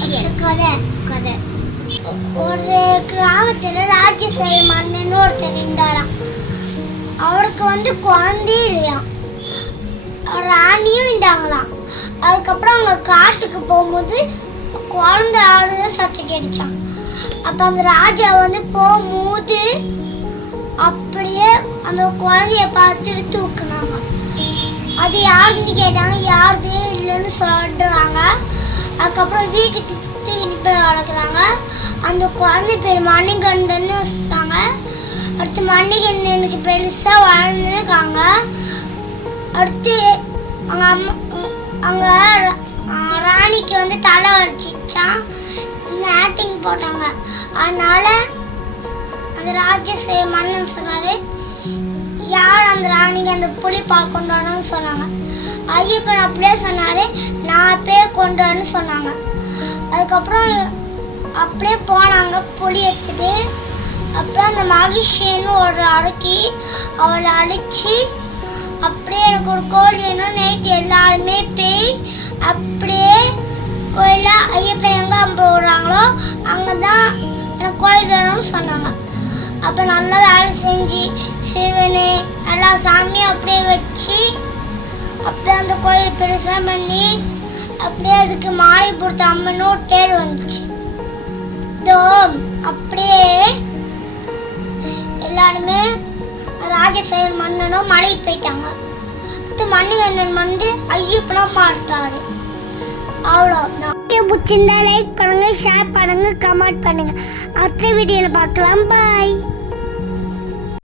மகிழ்ச்சியன் கதை கதை ஒரு கிராமத்தில் ராஜேஸ்வரி மன்னன் ஒருத்தர் இருந்தாராம். அவருக்கு குழந்தையே இல்லையாம், ராணியும் இருந்தாங்களாம். அதுக்கப்புறம் அவங்க காட்டுக்கு போகும்போது குழந்தை ஆடுத சத்தம் கேட்டுச்சான். அப்போ அந்த ராஜா போகும்போது அப்படியே அந்த குழந்தைய பார்த்துட்டு தூக்குனாங்க. அது யாருன்னு கேட்டாங்க, யாருது இல்லைன்னு சொல்றாங்க. அதுக்கப்புறம் வீட்டுக்கு தூக்கிட்டு போய் வளர்க்குறாங்க. அந்த குழந்தை பேர் மணிகண்டன்னு வச்சுட்டாங்க. அடுத்து மணிகண்டனுக்கு பெருசாக வளர்ந்துருக்காங்க. அடுத்து அவங்க அம்மா அங்கே ராணிக்கு தலை வலிச்சிச்சான். ஆக்டிங் போட்டாங்க. அதனால அந்த ராஜேஸ்வரி மன்னன் சொன்னார், யார் அந்த ராணிக்கு அந்த புலிப்பால் கொண்டு வரணும்னு சொன்னாங்க. ஐயப்பன் அப்படியே சொன்னார், நான் பேர் கொண்டு வரணும்னு சொன்னாங்க. அதுக்கப்புறம் அப்படியே போனாங்க புலி எடுத்துட்டு. அப்புறம் அந்த மகிழ்ச்சின்னு ஒரு அடக்கி அவளை அடித்து அப்படியே எனக்கு ஒரு கோயில் வேணும் நைட்டு எல்லாருமே போய் அப்படியே கோயிலில் ஐயப்பன் எங்கே போடுறாங்களோ அங்கே தான் எனக்கு கோயில் வேணும்னு சொன்னாங்க. அப்போ நல்லா வேலை செஞ்சு சிவனு எல்லா சாமியும் அப்படியே வச்சு அப்படியே அந்த கோயில் பெருசாக பண்ணி அப்படியே அதுக்கு மாலை பொறுத்த அம்மனும் ஒரு பேர் வந்துச்சு. இதோ அப்படியே எல்லாருமே ராஜேஸ்வரி மன்னனும் மலைக்கு போயிட்டாங்க. அடுத்து மணிகண்டன் ஐயப்பனா மாட்டாரு. அவ்வளோதான். பிடிச்சிருந்தா லைக் பண்ணுங்க, ஷேர் பண்ணுங்க, கமெண்ட் பண்ணுங்க. அடுத்த வீடியோவில் பார்க்கலாம். பாய்.